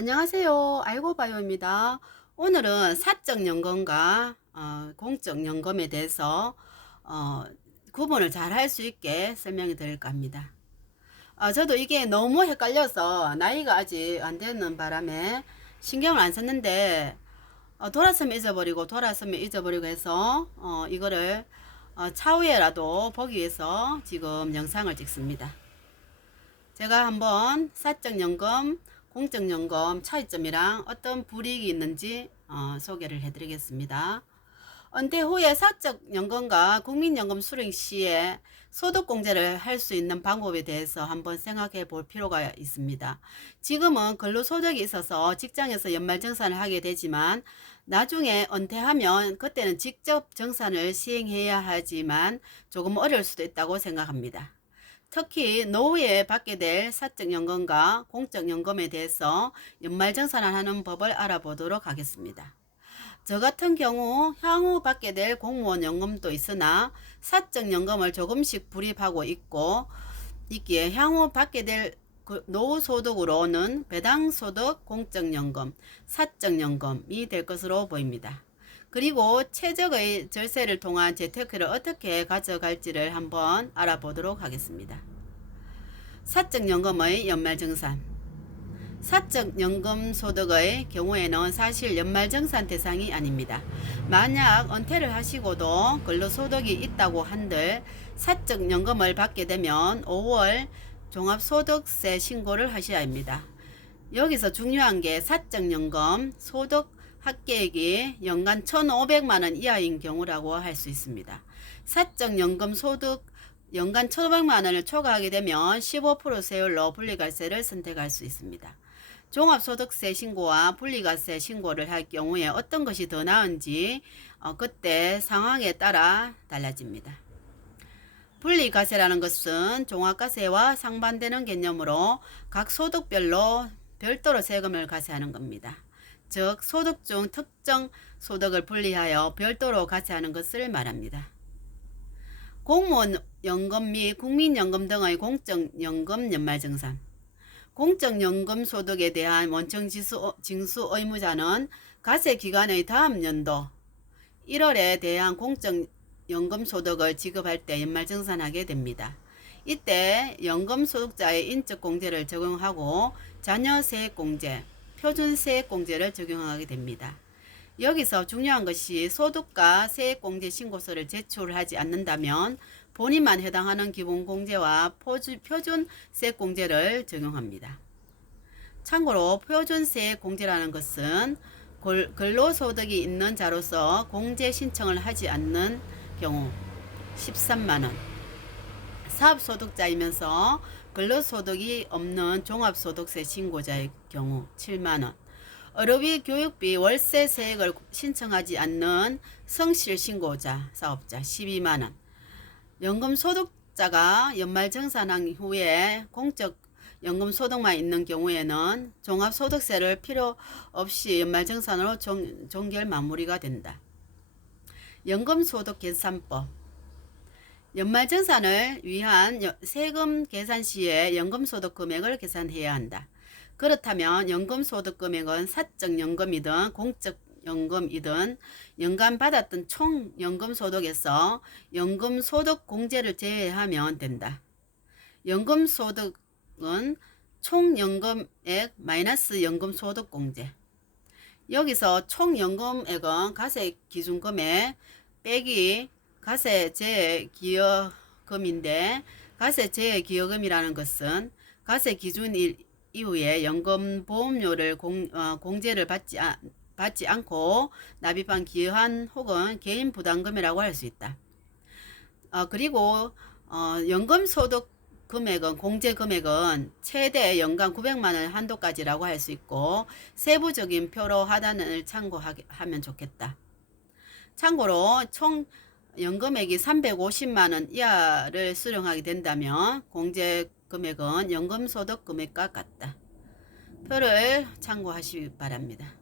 안녕하세요. 알고바요입니다. 오늘은 사적연금과 공적연금에 대해서 어, 구분을 잘 할 수 있게 설명해 드릴까 합니다. 저도 이게 너무 헷갈려서 나이가 아직 안 되는 바람에 신경을 안 썼는데 돌아서면 잊어버리고 돌아서면 잊어버리고 해서 이거를 차후에라도 보기 위해서 지금 영상을 찍습니다. 제가 한번 사적연금, 공적연금 차이점이랑 어떤 불이익이 있는지 소개를 해드리겠습니다. 은퇴 후에 사적연금과 국민연금 수령 시에 소득공제를 할 수 있는 방법에 대해서 한번 생각해 볼 필요가 있습니다. 지금은 근로소득이 있어서 직장에서 연말정산을 하게 되지만 나중에 은퇴하면 그때는 직접 정산을 시행해야 하지만 조금 어려울 수도 있다고 생각합니다. 특히 노후에 받게 될 사적연금과 공적연금에 대해서 연말정산을 하는 법을 알아보도록 하겠습니다. 저 같은 경우 향후 받게 될 공무원 연금도 있으나 사적연금을 조금씩 불입하고 있기에 향후 받게 될 노후소득으로는 배당소득, 공적연금, 사적연금이 될 것으로 보입니다. 그리고 최적의 절세를 통한 재테크를 어떻게 가져갈지를 한번 알아보도록 하겠습니다. 사적연금의 연말정산. 사적연금 소득의 경우에는 사실 연말정산 대상이 아닙니다. 만약 은퇴를 하시고도 근로소득이 있다고 한들 사적연금을 받게 되면 5월 종합소득세 신고를 하셔야 합니다. 여기서 중요한 게 사적연금 소득 합계액이 연간 1,500만원 이하인 경우라고 할 수 있습니다. 사적연금 소득 연간 1,500만원을 초과하게 되면 15% 세율로 분리과세를 선택할 수 있습니다. 종합소득세 신고와 분리과세 신고를 할 경우에 어떤 것이 더 나은지 그때 상황에 따라 달라집니다. 분리과세라는 것은 종합과세와 상반되는 개념으로 각 소득별로 별도로 세금을 과세하는 겁니다. 즉 소득 중 특정 소득을 분리하여 별도로 과세하는 것을 말합니다. 공무원 연금 및 국민연금 등의 공적연금 연말정산. 공적연금 소득에 대한 원청 징수 의무자는 과세기간의 다음 연도 1월에 대한 공적연금 소득을 지급할 때 연말정산하게 됩니다. 이때 연금소득자의 인적공제를 적용하고 자녀세액공제, 표준세액공제를 적용하게 됩니다. 여기서 중요한 것이 소득과 세액공제 신고서를 제출하지 않는다면 본인만 해당하는 기본공제와 표준세액공제를 적용합니다. 참고로 표준세액공제라는 것은 근로소득이 있는 자로서 공제 신청을 하지 않는 경우 13만원, 사업소득자이면서 근로소득이 없는 종합소득세 신고자의 경우 7만원, 의료비, 교육비, 월세 세액을 신청하지 않는 성실신고자, 사업자 12만원, 연금소득자가 연말정산한 후에 공적연금소득만 있는 경우에는 종합소득세를 필요 없이 연말정산으로 종결 마무리가 된다. 연금소득계산법. 연말정산을 위한 세금 계산 시에 연금소득 금액을 계산해야 한다. 그렇다면 연금소득 금액은 사적연금이든 공적연금이든 연간 받았던 총 연금소득에서 연금소득 공제를 제외하면 된다. 연금소득은 총연금액 마이너스 연금소득공제. 여기서 총연금액은 가세기준금액 빼기 가세제기여금인데 가세제기여금이라는 것은 가세기준일 이후에 연금보험료를 공제를 받지 않고 납입한 기여한 혹은 개인 부담금이라고 할 수 있다. 그리고 연금소득 금액은 공제 금액은 최대 연간 900만원 한도까지라고 할 수 있고 세부적인 표로 하단을 참고하면 좋겠다. 참고로 총 연금액이 350만원 이하를 수령하게 된다면 공제 금액은 연금소득 금액과 같다. 표를 참고하시기 바랍니다.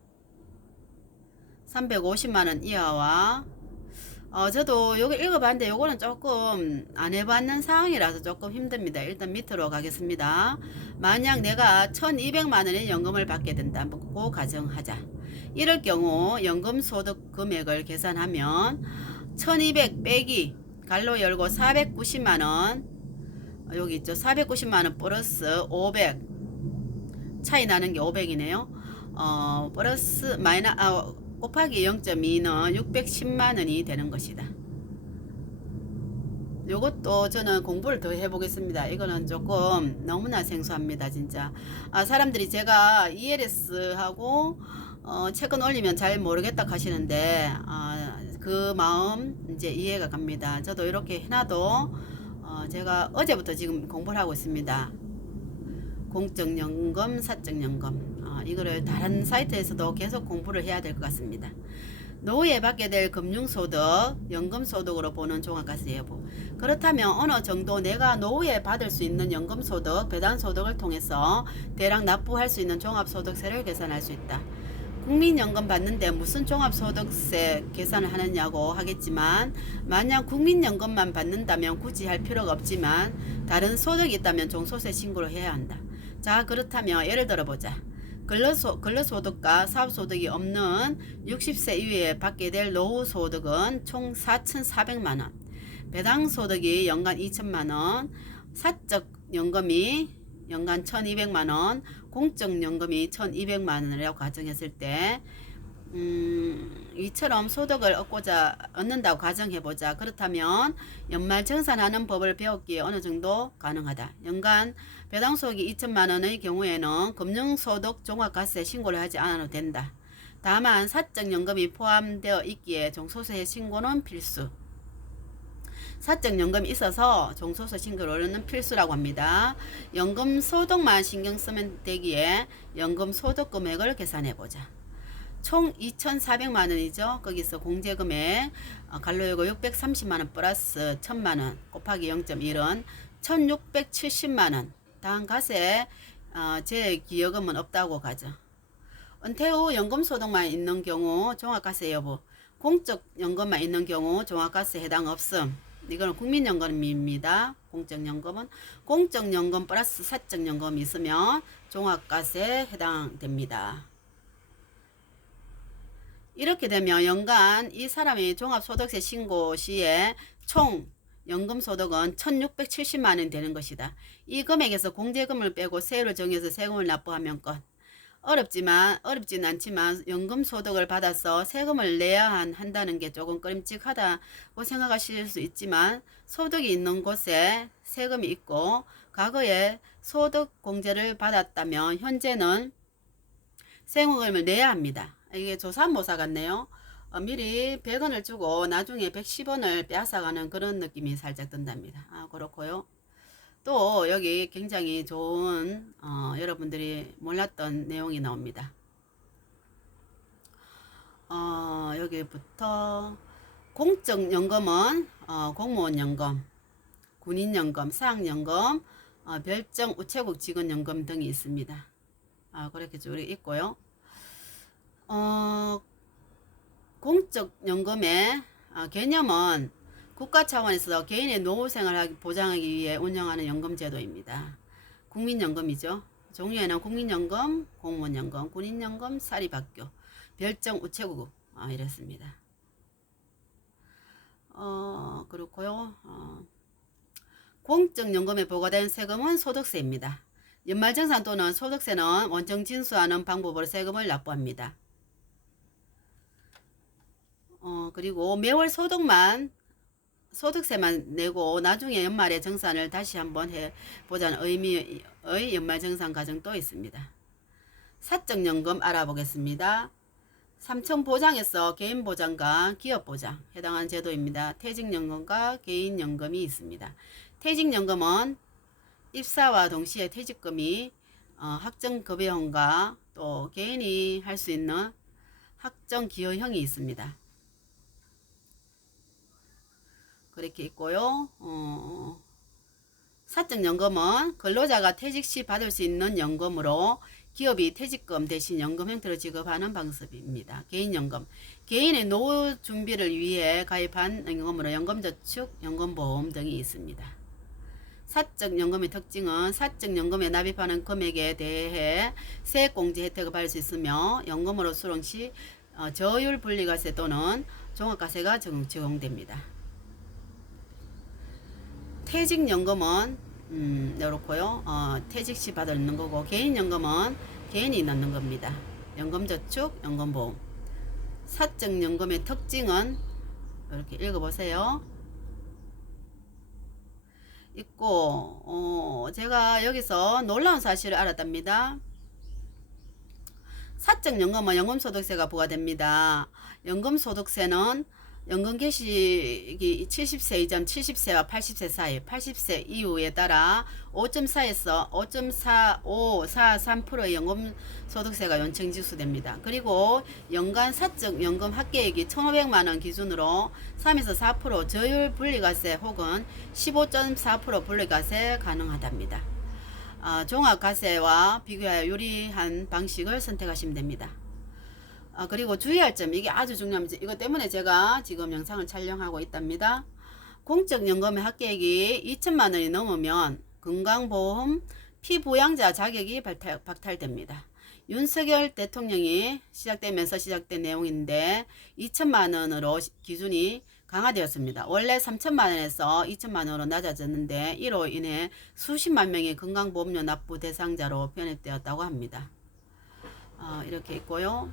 350만원 이하와 저도 요거 읽어봤는데 요거는 조금 안 해봤는 상황이라서 조금 힘듭니다. 일단 밑으로 가겠습니다. 만약 내가 1200만 원의 연금을 받게 된다. 고 가정하자. 이럴 경우 연금 소득 금액을 계산하면 1200 빼기 갈로 열고 490만 원, 여기 있죠. 490만 원 플러스 500, 차이 나는 게 500이네요. 플러스 곱하기 0.2는 610만 원이 되는 것이다. 요것도 저는 공부를 더 해보겠습니다. 이거는 조금 너무나 생소합니다, 진짜. 사람들이 제가 ELS하고 최근 올리면 잘 모르겠다 하시는데, 그 마음 이제 이해가 갑니다. 저도 이렇게 해놔도 제가 어제부터 지금 공부를 하고 있습니다. 공적연금, 사적연금, 이거를 다른 사이트에서도 계속 공부를 해야 될 것 같습니다. 노후에 받게 될 금융소득, 연금소득으로 보는 종합과세 여부. 그렇다면 어느 정도 내가 노후에 받을 수 있는 연금소득, 배당소득을 통해서 대략 납부할 수 있는 종합소득세를 계산할 수 있다. 국민연금 받는데 무슨 종합소득세 계산을 하느냐고 하겠지만, 만약 국민연금만 받는다면 굳이 할 필요가 없지만 다른 소득이 있다면 종소세 신고를 해야 한다. 자, 그렇다면 예를 들어보자. 근로소득과 사업소득이 없는 60세 이후에 받게 될 노후소득은 총 4,400만원, 배당소득이 연간 2천만원, 사적연금이 연간 1,200만원, 공적연금이 1,200만원이라고 가정했을 때 이처럼 소득을 얻는다고 가정해보자. 그렇다면 연말정산하는 법을 배웠기에 어느 정도 가능하다. 연간 배당소득이 2천만원의 경우에는 금융소득 종합과세 신고를 하지 않아도 된다. 다만 사적연금이 포함되어 있기에 종소세 신고는 필수. 사적연금이 있어서 종소세 신고는 필수라고 합니다. 연금소득만 신경 쓰면 되기에 연금소득 금액을 계산해보자. 총 2,400만원이죠. 거기서 공제금액 갈로열고 630만원 플러스 1,000만원 곱하기 0.1은 1,670만원. 다한가세 제 기여금은 없다고 가죠. 은퇴 후 연금소득만 있는 경우 종합과세 여부, 공적연금만 있는 경우 종합과세 해당 없음. 이거는 국민연금입니다. 공적연금은 공적연금 플러스 사적연금이 있으면 종합과세 해당됩니다. 이렇게 되면 연간 이 사람이 종합소득세 신고 시에 총 연금소득은 1,670만원이 되는 것이다. 이 금액에서 공제금을 빼고 세율을 정해서 세금을 납부하면 끝. 어렵진 않지만 연금소득을 받아서 세금을 내야 한다는 게 조금 꺼림칙하다고 생각하실 수 있지만, 소득이 있는 곳에 세금이 있고 과거에 소득공제를 받았다면 현재는 세금을 내야 합니다. 이게 조삼모사 같네요. 미리 100원을 주고 나중에 110원을 빼앗아가는 그런 느낌이 살짝 든답니다. 그렇고요. 또 여기 굉장히 좋은 여러분들이 몰랐던 내용이 나옵니다. 여기부터 공적연금은 공무원연금, 군인연금, 사학연금, 별정 우체국 직원연금 등이 있습니다. 그렇게 쭉 있고요. 공적연금의 개념은 국가 차원에서 개인의 노후생활을 보장하기 위해 운영하는 연금제도입니다. 국민연금이죠. 종류에는 국민연금, 공무원연금, 군인연금, 사립학교, 별정 우체국 이렇습니다. 그렇고요. 공적연금에 부과된 세금은 소득세입니다. 연말정산 또는 소득세는 원정 징수하는 방법으로 세금을 납부합니다. 그리고 매월 소득세만 내고 나중에 연말에 정산을 다시 한번 해보자는 의미의 연말정산 과정도 있습니다. 사적연금 알아보겠습니다. 삼청보장에서 개인보장과 기업보장 해당하는 제도입니다. 퇴직연금과 개인연금이 있습니다. 퇴직연금은 입사와 동시에 퇴직금이 학정급여형과 또 개인이 할 수 있는 학정기여형이 있습니다. 그렇게 있고요. 사적연금은 근로자가 퇴직 시 받을 수 있는 연금으로 기업이 퇴직금 대신 연금 형태로 지급하는 방법입니다. 개인연금. 개인의 노후 준비를 위해 가입한 연금으로 연금저축, 연금보험 등이 있습니다. 사적연금의 특징은 사적연금에 납입하는 금액에 대해 세액공제 혜택을 받을 수 있으며 연금으로 수령 시 저율 분리과세 또는 종합과세가 적용됩니다. 퇴직연금은 이렇고요. 퇴직 시 받는 거고 개인연금은 개인이 넣는 겁니다. 연금저축, 연금보험. 사적연금의 특징은 이렇게 읽어보세요. 있고 제가 여기서 놀라운 사실을 알았답니다. 사적연금은 연금소득세가 부과됩니다. 연금소득세는 연금 개시기 70세 이전 70세와 80세 사이 80세 이후에 따라 5.4에서 5.4543%의 연금소득세가 연청 지수됩니다. 그리고 연간 사적연금 합계액이 1,500만원 기준으로 3에서 4% 저율 분리과세 혹은 15.4% 분리과세 가능하답니다. 종합과세와 비교하여 유리한 방식을 선택하시면 됩니다. 그리고 주의할 점, 이게 아주 중요합니다. 이것 때문에 제가 지금 영상을 촬영하고 있답니다. 공적연금의 합계액이 2천만 원이 넘으면 건강보험 피부양자 자격이 박탈됩니다. 윤석열 대통령이 시작되면서 시작된 내용인데 2천만 원으로 기준이 강화되었습니다. 원래 3천만 원에서 2천만 원으로 낮아졌는데 이로 인해 수십만 명의 건강보험료 납부 대상자로 변했되었다고 합니다. 이렇게 있고요.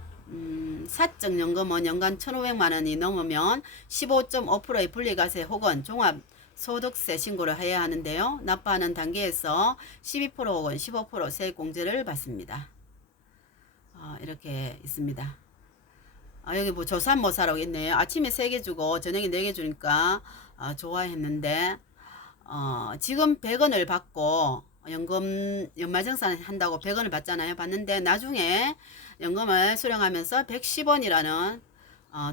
사적연금은 연간 1,500만 원이 넘으면 15.5%의 분리과세 혹은 종합소득세 신고를 해야 하는데요. 납부하는 단계에서 12% 혹은 15% 세액공제를 받습니다. 이렇게 있습니다. 여기 뭐 조삼모사라고 있네요. 아침에 3개 주고 저녁에 4개 주니까 좋아했는데 지금 100원을 받고 연금 연말정산 한다고 100원을 받잖아요. 받는데 나중에 연금을 수령하면서 110원이라는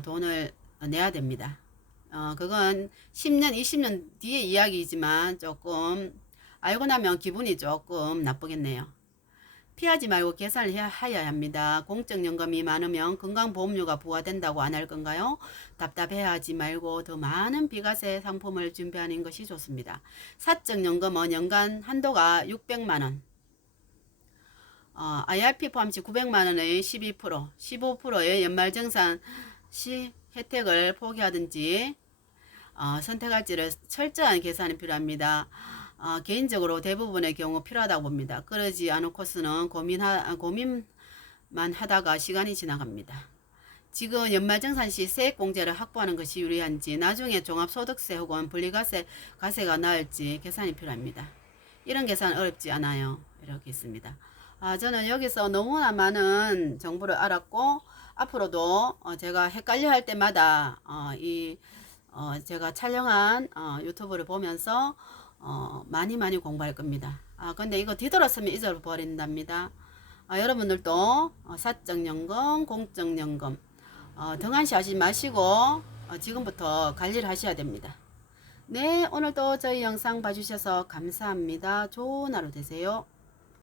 돈을 내야 됩니다. 그건 10년 20년 뒤의 이야기이지만 조금 알고 나면 기분이 조금 나쁘겠네요. 피하지 말고 계산을 해야 합니다. 공적연금이 많으면 건강보험료가 부과된다고 안 할 건가요? 답답해하지 말고 더 많은 비과세 상품을 준비하는 것이 좋습니다. 사적연금은 연간 한도가 600만원, IRP 포함시 900만원의 12%, 15%의 연말정산 시 혜택을 포기하든지 선택할지를 철저한 계산이 필요합니다. 개인적으로 대부분의 경우 필요하다고 봅니다. 그러지 않은 코스는 고민만 하다가 시간이 지나갑니다. 지금 연말정산 시 세액공제를 확보하는 것이 유리한지 나중에 종합소득세 혹은 분리과세가 나을지 계산이 필요합니다. 이런 계산 어렵지 않아요. 이렇게 있습니다. 저는 여기서 너무나 많은 정보를 알았고 앞으로도 제가 헷갈려 할 때마다 제가 촬영한 유튜브를 보면서 많이 공부할 겁니다. 근데 이거 뒤돌았으면 잊어버린답니다. 여러분들도 사적연금, 공적연금 등한시 하지 마시고 지금부터 관리를 하셔야 됩니다. 네, 오늘도 저희 영상 봐주셔서 감사합니다. 좋은 하루 되세요.